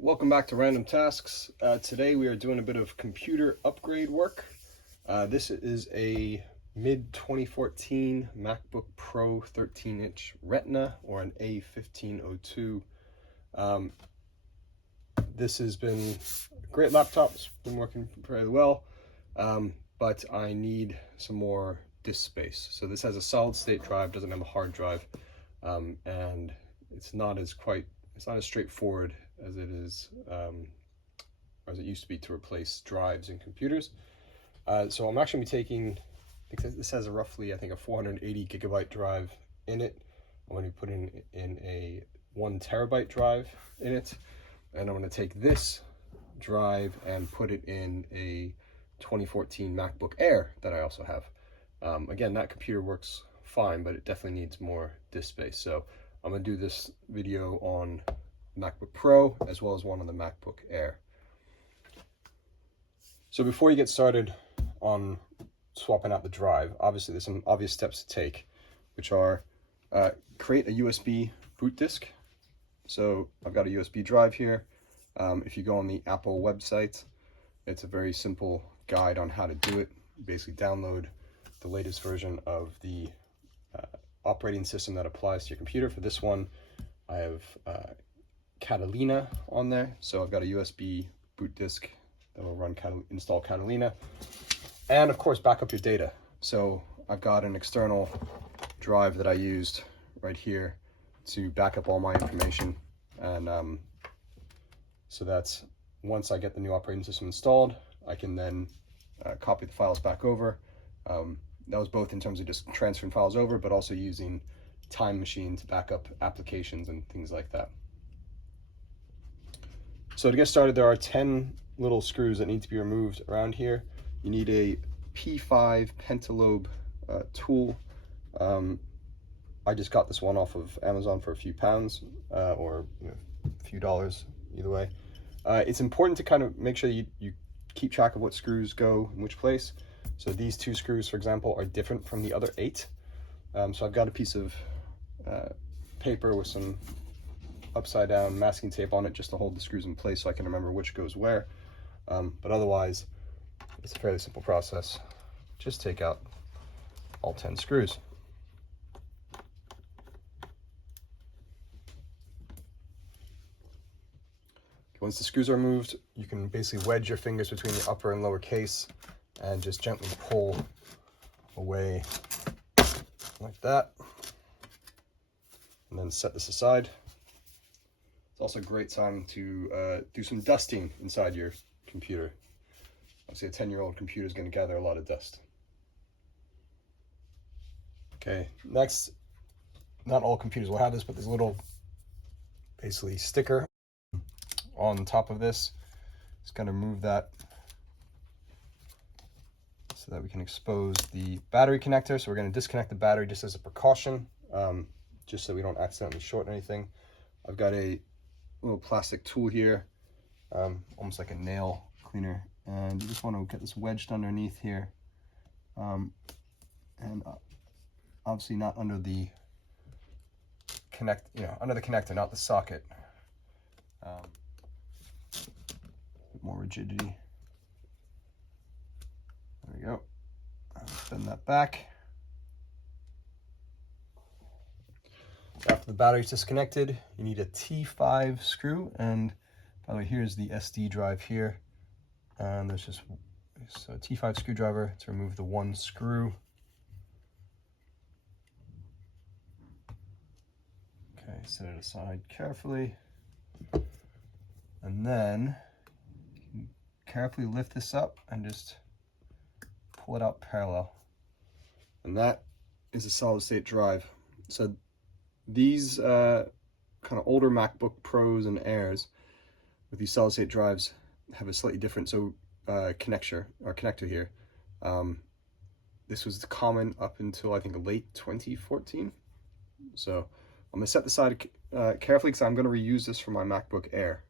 Welcome back to Random Tasks. Today we are doing a bit of computer upgrade work. This is a mid-2014 MacBook Pro 13-inch Retina, or an A1502. This has been a great laptop. It's been working fairly well, but I need some more disk space. So this has a solid-state drive, doesn't have a hard drive, and it's not as straightforward as it is, or as it used to be, to replace drives in computers. So I'm actually taking, this has a roughly, I think, a 480 gigabyte drive in it. I'm going to be putting in a 1 terabyte drive in it, and I'm going to take this drive and put it in a 2014 MacBook Air that I also have. Again, that computer works fine, but it definitely needs more disk space. So I'm going to do this video on MacBook Pro as well as one on the MacBook Air. So before you get started on swapping out the drive, obviously there's some obvious steps to take, which are create a USB boot disk. So I've got a USB drive here. If you go on the Apple website, it's a very simple guide on how to do it. You basically download the latest version of the operating system that applies to your computer. For this one, I have Catalina on there, so I've got a USB boot disk that will run install Catalina, and of course back up your data. So I've got an external drive that I used right here to back up all my information, and so that's, once I get the new operating system installed, I can then copy the files back over. That was both in terms of just transferring files over, but also using Time Machine to back up applications and things like that. So to get started, there are 10 little screws that need to be removed around here. You need a P5 Pentalobe tool. I just got this one off of Amazon for a few pounds, or a few dollars, either way. It's important to kind of make sure you keep track of what screws go in which place. So these 2 screws, for example, are different from the other 8. So I've got a piece of paper with some upside down masking tape on it just to hold the screws in place so I can remember which goes where. But otherwise, it's a fairly simple process. Just take out all 10 screws. Once the screws are removed, you can basically wedge your fingers between the upper and lower case and just gently pull away like that, and then set this aside. It's also a great time to do some dusting inside your computer. Obviously, a 10-year-old computer is going to gather a lot of dust. Okay, next, not all computers will have this, but there's a little, basically, sticker on top of this. Just going to remove that so that we can expose the battery connector. So we're going to disconnect the battery just as a precaution, just so we don't accidentally short anything. I've got a little plastic tool here, almost like a nail cleaner, and you just want to get this wedged underneath here, and obviously not under the under the connector, not the socket. Bit more rigidity. There we go. Bend that back. After the battery's disconnected, you need a T5 screw, and by the way, here's the SD drive here, and there's just a T5 screwdriver to remove the 1 screw. Okay, set it aside carefully, and then you can carefully lift this up and just pull it out parallel, and that is a solid state drive. So these kind of older MacBook Pros and Airs with these solid state drives have a slightly different connector here. This was common up until I think late 2014. So I'm gonna set this aside carefully because I'm gonna reuse this for my MacBook Air.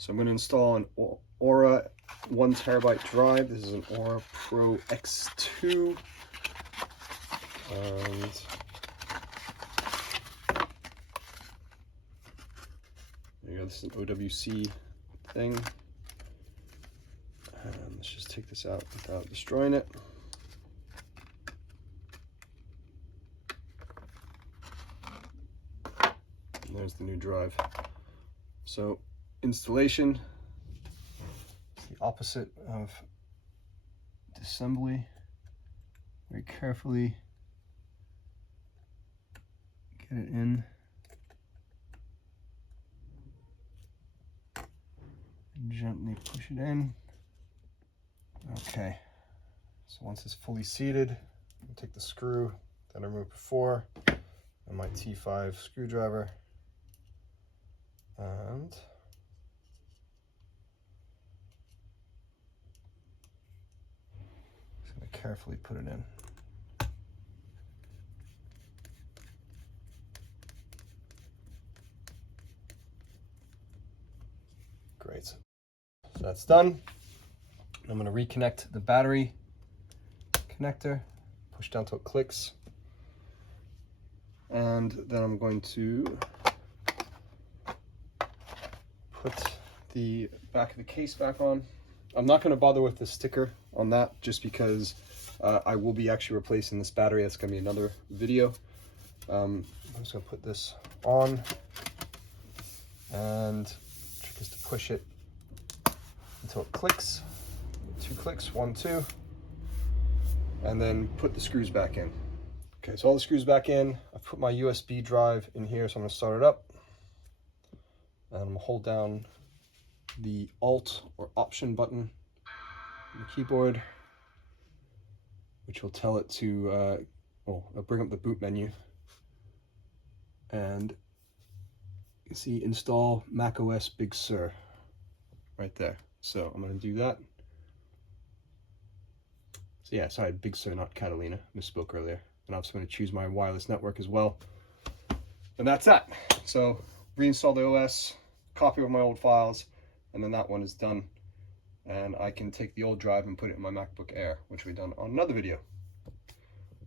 So I'm going to install an Aura 1 terabyte drive. This is an Aura Pro X2. And this is an OWC thing. And let's just take this out without destroying it. And there's the new drive. So installation is the opposite of disassembly. Very carefully get it in. And gently push it in. Okay, so once it's fully seated, I'll take the screw that I removed before and my T5 screwdriver, and just going to carefully put it in. Great, so that's done. I'm going to reconnect the battery connector, push down till it clicks, and then I'm going to put the back of the case back on. I'm not going to bother with the sticker on that just because I will be actually replacing this battery. That's going to be another video. I'm just going to put this on, and the trick is to push it until it clicks. 2 clicks, 1, 2, and then put the screws back in. Okay, so all the screws back in. I've put my USB drive in here, so I'm going to start it up. And I'm going to hold down the Alt or Option button on the keyboard, which will tell it to, I'll bring up the boot menu. And you can see Install macOS Big Sur right there. So I'm going to do that. So yeah, sorry, Big Sur, not Catalina. Misspoke earlier. And I'm just going to choose my wireless network as well. And that's that. So reinstall the OS, copy of my old files, and then that one is done. And I can take the old drive and put it in my MacBook Air, which we've done on another video.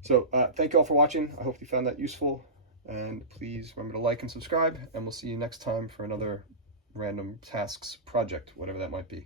So thank you all for watching. I hope you found that useful. And please remember to like and subscribe. And we'll see you next time for another random tasks project, whatever that might be.